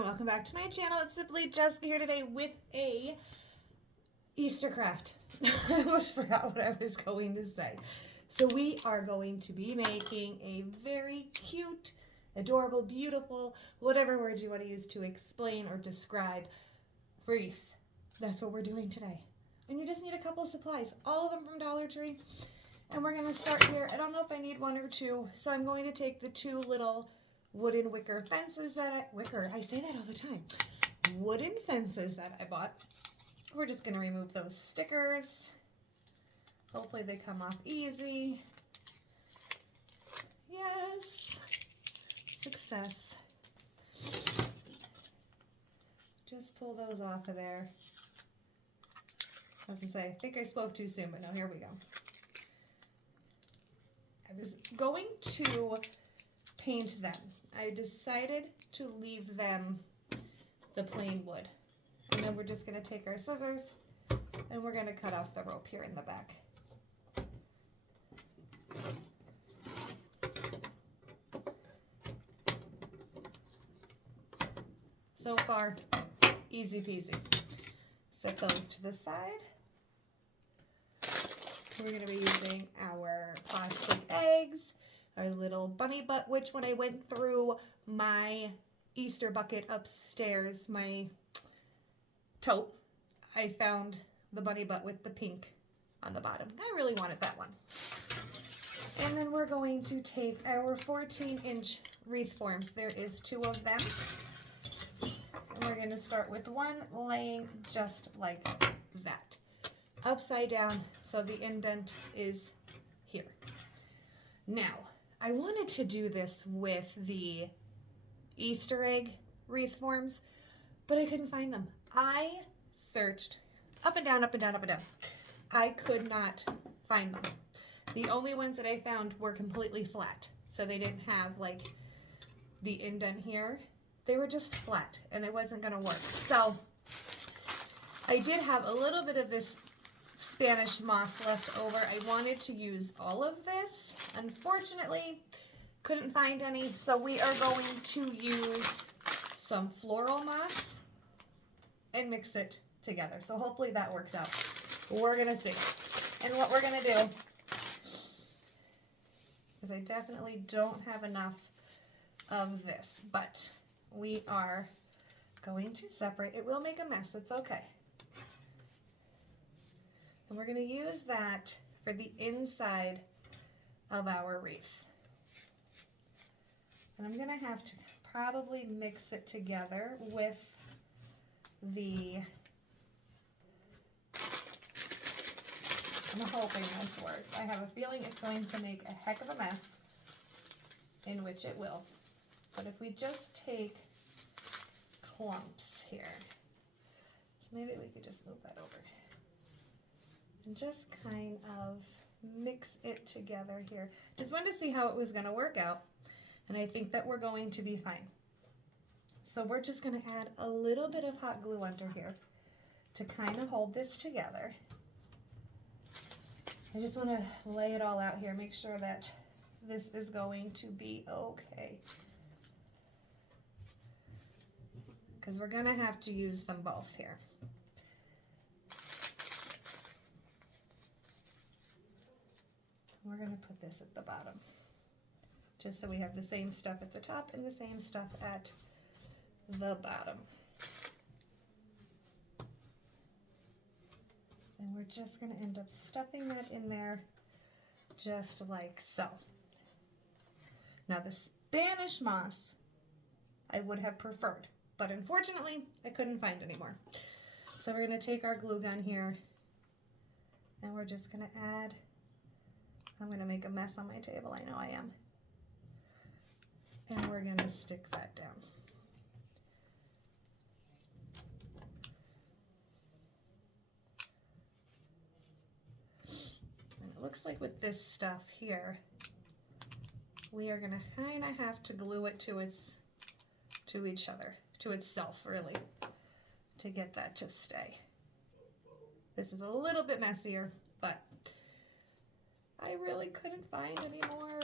and welcome back to my channel. It's Simply Jessica here today with a Easter craft. I almost forgot what I was going to say. So we are going to be making a very cute, adorable, beautiful, whatever word you want to use to explain or describe wreath. That's what we're doing today. And you just need a couple of supplies, all of them from Dollar Tree. And we're going to start here. I don't know if I need one or two, so I'm going to take the two little wooden wicker fences that I say that all the time. Wooden fences that I bought. We're just going to remove those stickers. Hopefully they come off easy. Yes. Success. Just pull those off of there. I was going to say, I think I spoke too soon, but no, here we go. I was going to paint them. I decided to leave them the plain wood. And then we're just going to take our scissors and we're going to cut off the rope here in the back. So far, easy peasy. Set those to the side. We're going to be using our plastic eggs, our little bunny butt, which when I went through my Easter bucket upstairs, my tote, I found the bunny butt with the pink on the bottom. I really wanted that one. And then we're going to take our 14-inch wreath forms. There is two of them. And we're going to start with one laying just like that. Upside down, so the indent is here. Now, I wanted to do this with the Easter egg wreath forms, but I couldn't find them. I searched up and down, up and down, up and down. I could not find them. The only ones that I found were completely flat, so they didn't have like the indent here. They were just flat, and it wasn't going to work. So I did have a little bit of this Spanish moss left over. I wanted to use all of this. Unfortunately, couldn't find any, so we are going to use some floral moss and mix it together. So hopefully that works out. We're gonna see. And what we're gonna do is I definitely don't have enough of this, but we are going to separate. It will make a mess, it's okay. And we're going to use that for the inside of our wreath. And I'm going to have to probably mix it together with the, I'm hoping this works. I have a feeling it's going to make a heck of a mess, in which it will. But if we just take clumps here, so maybe we could just move that over. And just kind of mix it together here. Just wanted to see how it was going to work out, and I think that we're going to be fine. So we're just going to add a little bit of hot glue under here to kind of hold this together. I just want to lay it all out here, make sure that this is going to be okay. Because we're going to have to use them both here. We're going to put this at the bottom, just so we have the same stuff at the top and the same stuff at the bottom. And we're just going to end up stuffing that in there just like so. Now the Spanish moss I would have preferred, but unfortunately I couldn't find any more. So we're going to take our glue gun here and we're just going to add, I'm going to make a mess on my table, I know I am. And we're going to stick that down. And it looks like with this stuff here, we are going to kind of have to glue it to each other, to itself really, to get that to stay. This is a little bit messier, but I really couldn't find any more.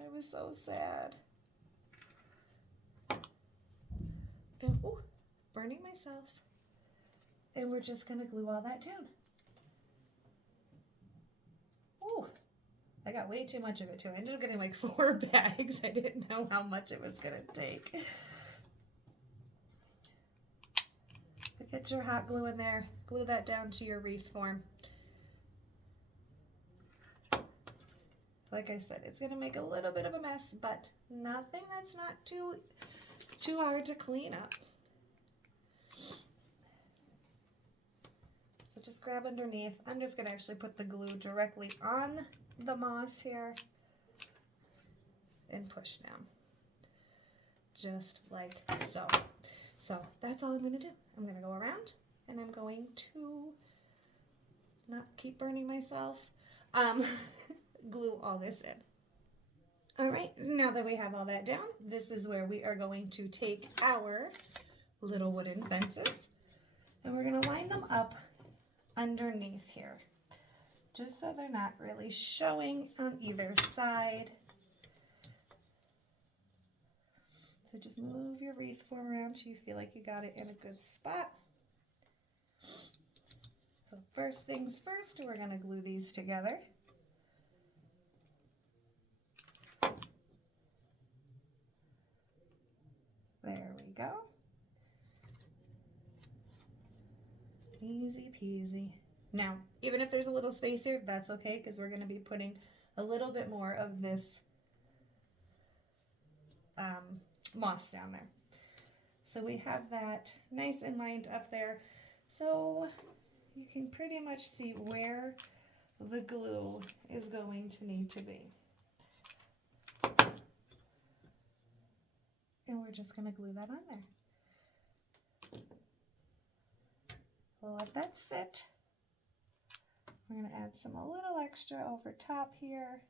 I was so sad. And, ooh, burning myself. And we're just gonna glue all that down. Ooh, I got way too much of it too. I ended up getting like 4 bags. I didn't know how much it was gonna take. But get your hot glue in there. Glue that down to your wreath form. Like I said, it's gonna make a little bit of a mess, but nothing that's not too hard to clean up. So just grab underneath. I'm just gonna actually put the glue directly on the moss here and push down. Just like so. So that's all I'm gonna do. I'm gonna go around and I'm going to not keep burning myself. Glue all this in. All right, now that we have all that down, this is where we are going to take our little wooden fences and we're gonna line them up underneath here, just so they're not really showing on either side. So just move your wreath form around till you feel like you got it in a good spot. So first things first, we're gonna glue these together. There we go. Easy peasy. Now, even if there's a little space here, that's okay, because we're going to be putting a little bit more of this moss down there. So we have that nice and lined up there. So you can pretty much see where the glue is going to need to be. And we're just going to glue that on there. We'll let that sit. We're going to add a little extra over top here,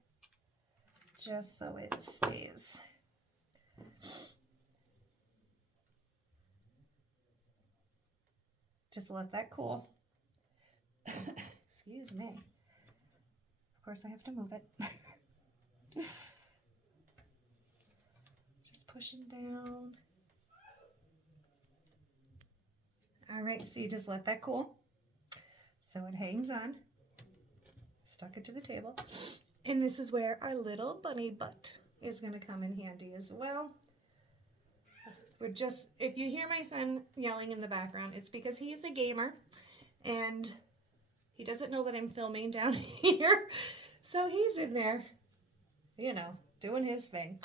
just so it stays. Just let that cool. Excuse me. Of course I have to move it. Just pushing down. All right, so you just let that cool. So it hangs on. Stuck it to the table. And this is where our little bunny butt is gonna come in handy as well. We're just, if you hear my son yelling in the background, it's because he's a gamer and he doesn't know that I'm filming down here. So he's in there, you know, doing his thing.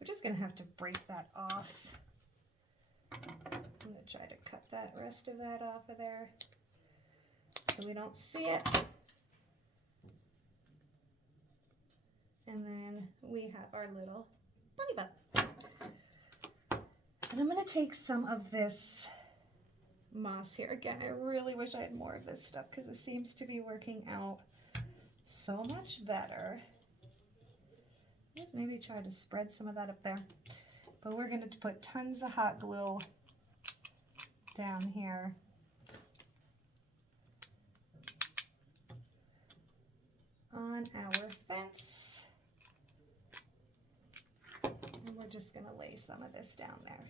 We're just gonna have to break that off. I'm gonna try to cut that rest of that off of there so we don't see it. And then we have our little bunny butt. And I'm gonna take some of this moss here. Again, I really wish I had more of this stuff because it seems to be working out so much better. Just maybe try to spread some of that up there. But we're gonna put tons of hot glue down here. On our fence. And we're just gonna lay some of this down there.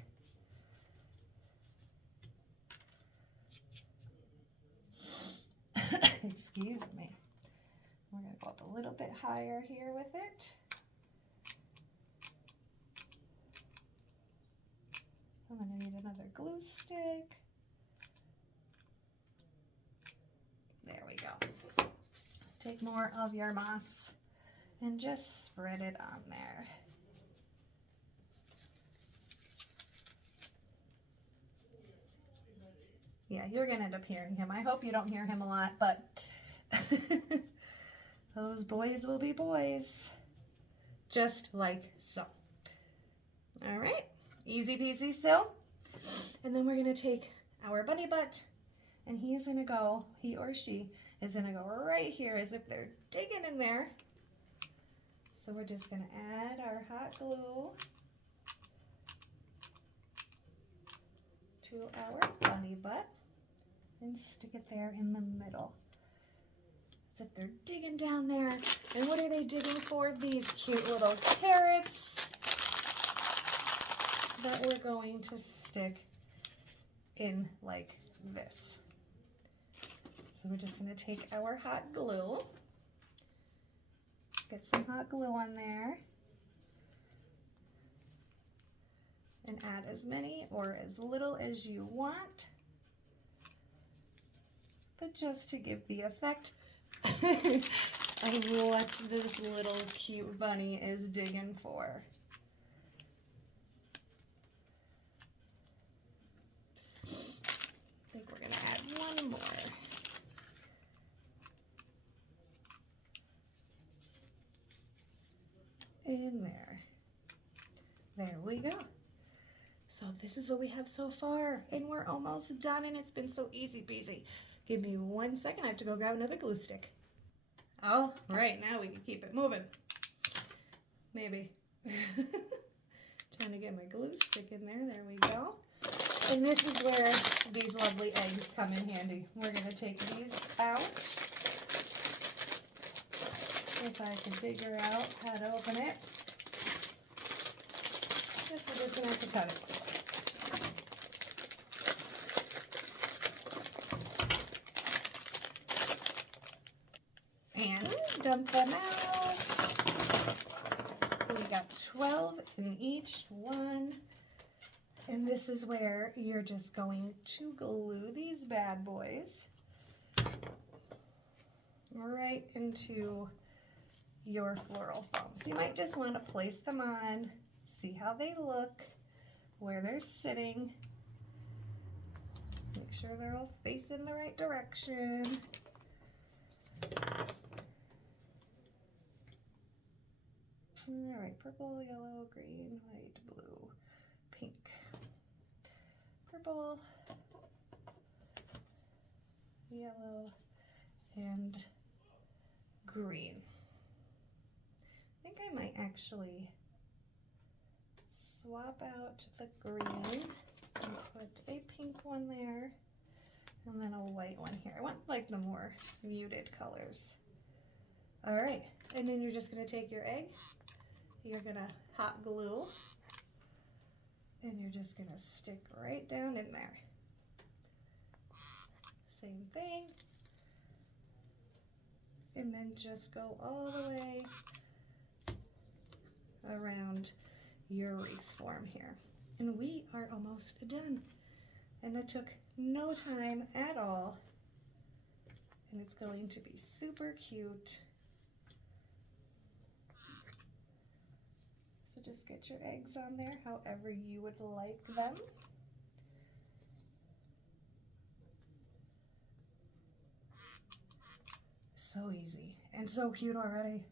Excuse me. We're gonna go up a little bit higher here with it. I'm gonna need another glue stick. There we go. Take more of your moss and just spread it on there. Yeah, you're gonna end up hearing him. I hope you don't hear him a lot, but those boys will be boys. Just like so. All right, easy peasy still. And then we're gonna take our bunny butt and he's gonna go, he or she is gonna go right here as if they're digging in there. So we're just gonna add our hot glue to our bunny butt and stick it there in the middle. As if they're digging down there. And what are they digging for? These cute little carrots that we're going to stick in like this. So we're just going to take our hot glue, get some hot glue on there, and add as many or as little as you want, but just to give the effect of what this little cute bunny is digging for. I think we're going to add one more. In there. There we go. So this is what we have so far, and we're almost done, and it's been so easy peasy. Give me 1 second, I have to go grab another glue stick. All right, now we can keep it moving. Maybe. Trying to get my glue stick in there. There we go. And this is where these lovely eggs come in handy. We're going to take these out. If I can figure out how to open it. We're just going to have to cut it. And dump them out. We got 12 in each one. And this is where you're just going to glue these bad boys right into your floral foam. So you might just want to place them on, see how they look, where they're sitting. Make sure they're all facing the right direction. All right, purple, yellow, green, white, blue, pink. Purple, yellow, and green. I think I might actually swap out the green and put a pink one there and then a white one here. I want like the more muted colors. All right, and then you're just gonna take your egg, you're gonna hot glue, and you're just gonna stick right down in there. Same thing. And then just go all the way around your wreath form here. And we are almost done. And it took no time at all. And it's going to be super cute. So just get your eggs on there however you would like them. So easy and so cute already.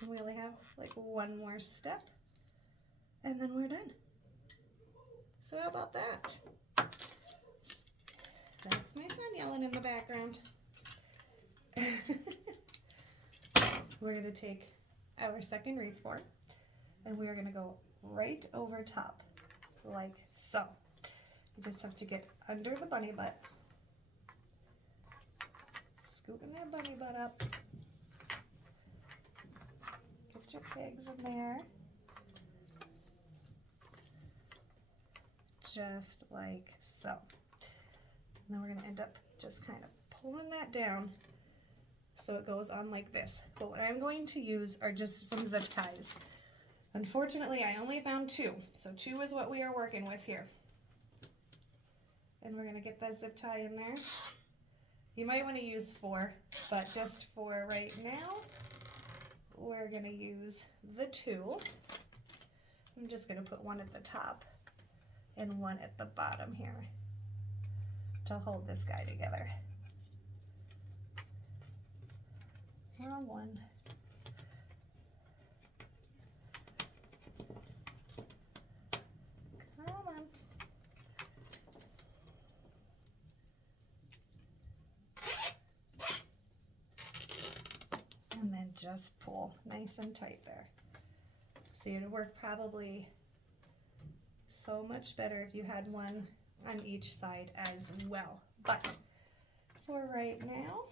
And we only have like one more step and then we're done. So how about that? That's my son yelling in the background. We're gonna take our second wreath form and we're gonna go right over top like so. You just have to get under the bunny butt. Scooping that bunny butt up. Get your pigs in there. Just like so. And then we're going to end up just kind of pulling that down so it goes on like this. But what I'm going to use are just some zip ties. Unfortunately, I only found 2. So 2 is what we are working with here. And we're going to get that zip tie in there. You might want to use 4, but just for right now, we're going to use the 2. I'm just going to put one at the top and one at the bottom here to hold this guy together. Wrong one. Come on. And then just pull nice and tight there. See, it would work probably so much better if you had one on each side as well. But for right now,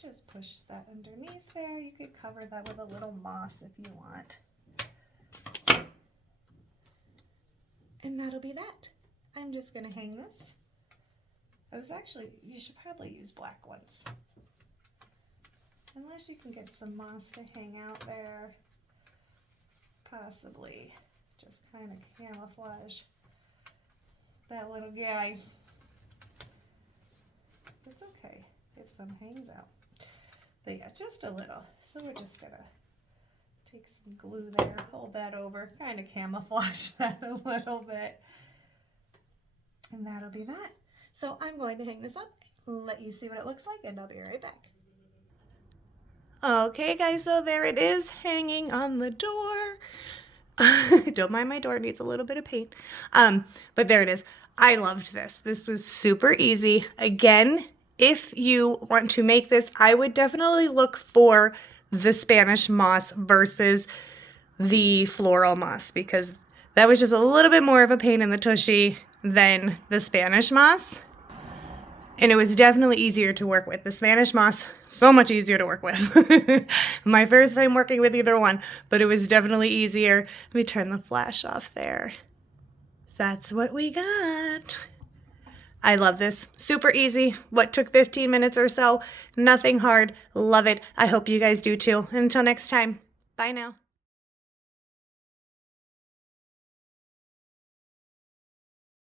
just push that underneath there. You could cover that with a little moss if you want. And And that'll be that. I'm just gonna hang this. You should probably use black ones. Unless you can get some moss to hang out there. Possibly just kind of camouflage that little guy. It's okay if some hangs out. But yeah, just a little. So we're just gonna take some glue there, hold that over, kind of camouflage that a little bit. And that'll be that. So I'm going to hang this up, let you see what it looks like, and I'll be right back. Okay guys, so there it is hanging on the door. Don't mind my door, it needs a little bit of paint. But there it is. I loved this. This was super easy. Again, if you want to make this, I would definitely look for the Spanish moss versus the floral moss, because that was just a little bit more of a pain in the tushy than the Spanish moss. And it was definitely easier to work with. The Spanish moss, so much easier to work with. My first time working with either one, but it was definitely easier. Let me turn the flash off there. So that's what we got. I love this. Super easy. What took 15 minutes or so. Nothing hard. Love it. I hope you guys do too. Until next time. Bye now.